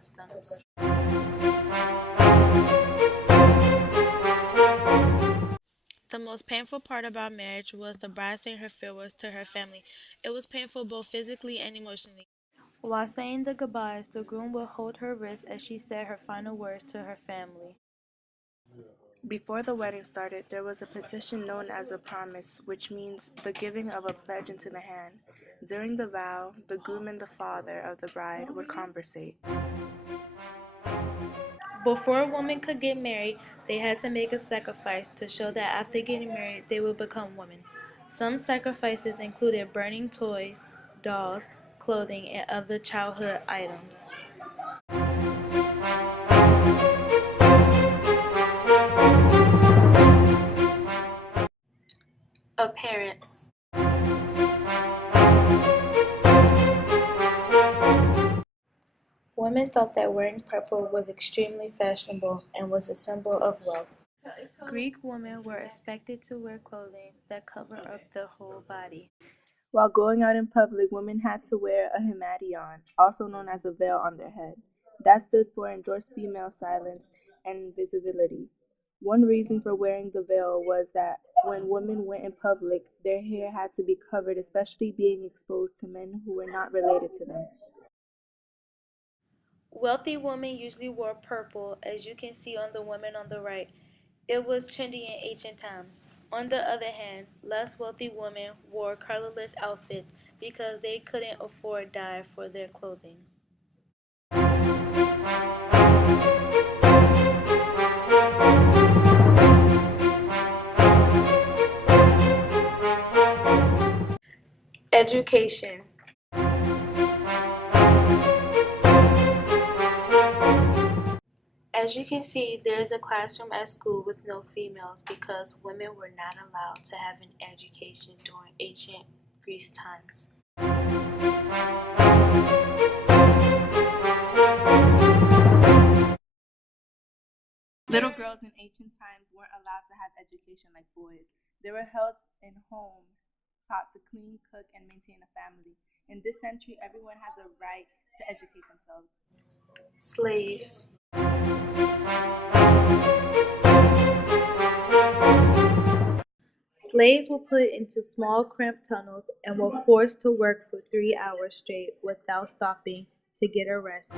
customs. The most painful part about marriage was the bride saying her farewells to her family. It was painful both physically and emotionally. While saying the goodbyes, the groom would hold her wrist as she said her final words to her family. Before the wedding started, there was a petition known as a promise, which means the giving of a pledge into the hand. During the vow, the groom and the father of the bride would conversate. Before a woman could get married, they had to make a sacrifice to show that after getting married, they would become women. Some sacrifices included burning toys, dolls, clothing, and other childhood items. Appearance. Women thought that wearing purple was extremely fashionable and was a symbol of wealth. Greek women were expected to wear clothing that covered up their whole body. While going out in public, women had to wear a himation, also known as a veil on their head. That stood for endorsed female silence and invisibility. One reason for wearing the veil was that when women went in public, their hair had to be covered, especially being exposed to men who were not related to them. Wealthy women usually wore purple, as you can see on the woman on the right. It was trendy in ancient times. On the other hand, less wealthy women wore colorless outfits because they couldn't afford dye for their clothing. Education. As you can see, there is a classroom at school with no females because women were not allowed to have an education during ancient Greece times. Little girls in ancient times weren't allowed to have education like boys. They were held in homes, taught to clean, cook, and maintain a family. In this century, everyone has a right to educate themselves. Slaves. Slaves were put into small cramped tunnels and were forced to work for 3 hours straight without stopping to get a rest.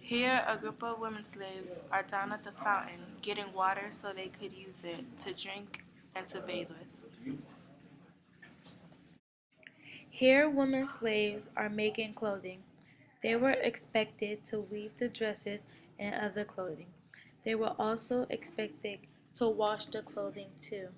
Here, a group of women slaves are down at the fountain getting water so they could use it to drink and to bathe with. Here, women slaves are making clothing. They were expected to weave the dresses and other clothing. They were also expected to wash the clothing too.